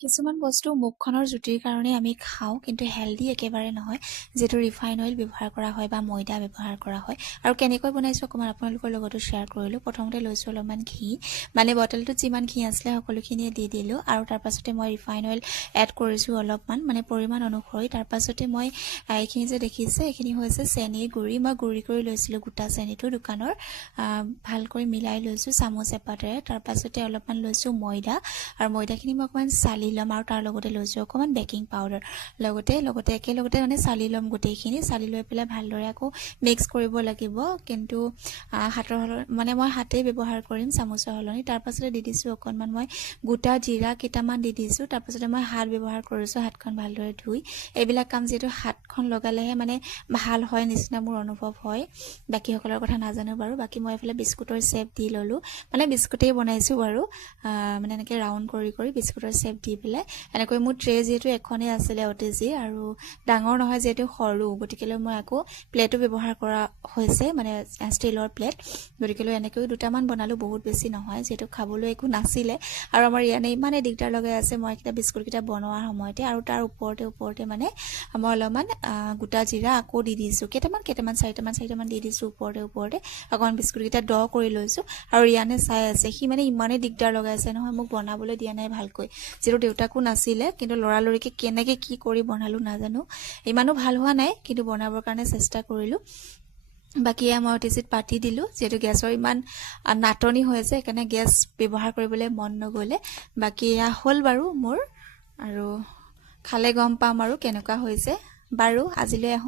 কিছুমান বস্তু মুখখনৰ জুতিৰ কাৰণে আমি খাওঁ, কিন্তু হেল্ডি একেবাৰে নহয়, যিহেতু ৰিফাইন অইল ব্যৱহাৰ কৰা হয় বা ময়দা ব্যৱহাৰ কৰা হয়। আৰু কেনেকৈ বনাইছোঁ অকণমান আপোনালোকৰ লগতো শ্বেয়াৰ কৰিলোঁ। প্ৰথমতে লৈছোঁ অলপমান ঘি, মানে বটলটোত যিমান ঘি আছিলে সকলোখিনিয়ে দি দিলোঁ। আৰু তাৰপাছতে মই ৰিফাইন অইল এড কৰিছোঁ অলপমান, মানে পৰিমাণ অনুসৰি। তাৰপাছতে মই এইখিনি যে দেখিছে, এইখিনি হৈছে চেনিৰ গুড়ি। মই গুড়ি কৰি লৈছিলোঁ গোটা চেনিটো দোকানৰ, ভালকৈ মিলাই লৈছোঁ চামুচ এপাতেৰে। তাৰপাছতে অলপমান লৈছোঁ ময়দা, আৰু ময়দাখিনি মই অকণমান চালি ল'ম, আৰু তাৰ লগতে লৈছোঁ অকণমান বেকিং পাউডাৰ। লগতে একেলগতে মানে চালি ল'ম গোটেইখিনি। চালি লৈ পেলাই ভালদৰে আকৌ মিক্স কৰিব লাগিব, কিন্তু মই হাতেই ব্যৱহাৰ কৰিম চামুচৰ সলনি। তাৰপাছতে দি দিছোঁ অকণমান মই গোটা জিৰা কেইটামান দি দিছোঁ। তাৰপাছতে মই হাত ব্যৱহাৰ কৰিছোঁ, হাতখন ভালদৰে ধুই। এইবিলাক কাম যিহেতু হাতখন লগালেহে মানে ভাল হয় নিচিনা মোৰ অনুভৱ হয়, বাকীসকলৰ কথা নাজানো বাৰু। বাকী মই এইফালে বিস্কুটৰ শ্বেপ দি ল'লোঁ, মানে বিস্কুটেই বনাইছোঁ বাৰু, মানে এনেকৈ ৰাউণ্ড কৰি কৰি বিস্কুটৰ শ্বেপ দি পেলাই এনেকৈ। মোৰ ট্ৰে যিহেতু এখনেই আছিলে অটিজি, আৰু ডাঙৰ নহয় যিহেতু সৰু, গতিকেলৈ মই আকৌ প্লেটো ব্যৱহাৰ কৰা হৈছে, মানে ষ্টিলৰ প্লেট। গতিকেলৈ এনেকৈ দুটামান বনালোঁ, বহুত বেছি নহয়, যিহেতু খাবলৈ একো নাছিলে। আৰু আমাৰ ইয়ানে ইমানেই দিগদাৰ লগাই আছে মই এইকেইটা বিস্কুটকেইটা বনোৱাৰ সময়তে। আৰু তাৰ ওপৰতে মানে মই অলপমান গোটা জিৰা আকৌ দি দিছোঁ, চাৰিটামান দি দিছোঁ ওপৰতে অকণমান বিস্কুটকেইটা দ কৰি লৈছোঁ। আৰু ইয়ানে চাই আছে, সি মানে ইমানেই দিগদাৰ লগাইছে নহয়, মোক বনাবলৈ দিয়া নাই ভালকৈ, যিহেতু দেউতাকো নাছিলে। কিন্তু লৰালৰিকে কেনেকে কি কৰি বনালোঁ নাজানো, ইমানো ভাল হোৱা নাই, কিন্তু বনাবৰ কাৰণে চেষ্টা কৰিলোঁ। বাকী মই অটিজিত পাতি দিলোঁ, যিহেতু গেছৰ ইমান নাটনি হৈছে, সেইকাৰণে গেছ ব্যৱহাৰ কৰিবলৈ মন নগ'লে। বাকী এয়া হ'ল বাৰু মোৰ, আৰু খালে গম পাম আৰু কেনেকুৱা হৈছে। বাৰু আজিলৈ আহোঁ।